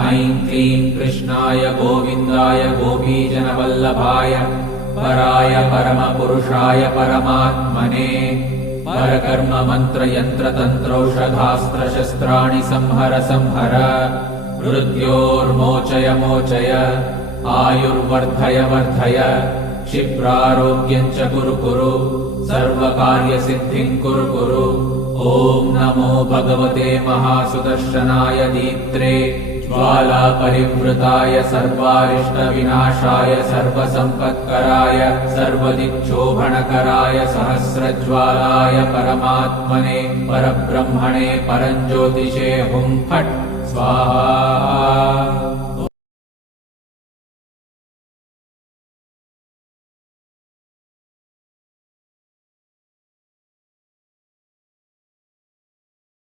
ऐं क्लीं कृष्णाय गोविन्दाय गोपीजनवल्लभाय पराय परमपुरुषाय परमात्मने परकर्म मंत्र यंत्र तंत्रौषधास्त्र शस्त्राणि संहर संहर मृत्योर्मोचय मोचय आयुर्वर्धय वर्धय क्षिप्रारोग्यं च कुरु कुरु सर्वकार्यसिद्धिं कुरु कुरु। ॐ नमो भगवते महासुदर्शनाय दीप्त्रे ज्वालापरिवृताय सर्वारिष्टविनाशाय सर्वसम्पत्कराय सर्वदिक्शोभनकराय सहस्रज्वालाय परमात्मने परब्रह्मणे परञ्ज्योतिषे हुं फट् स्वाहा।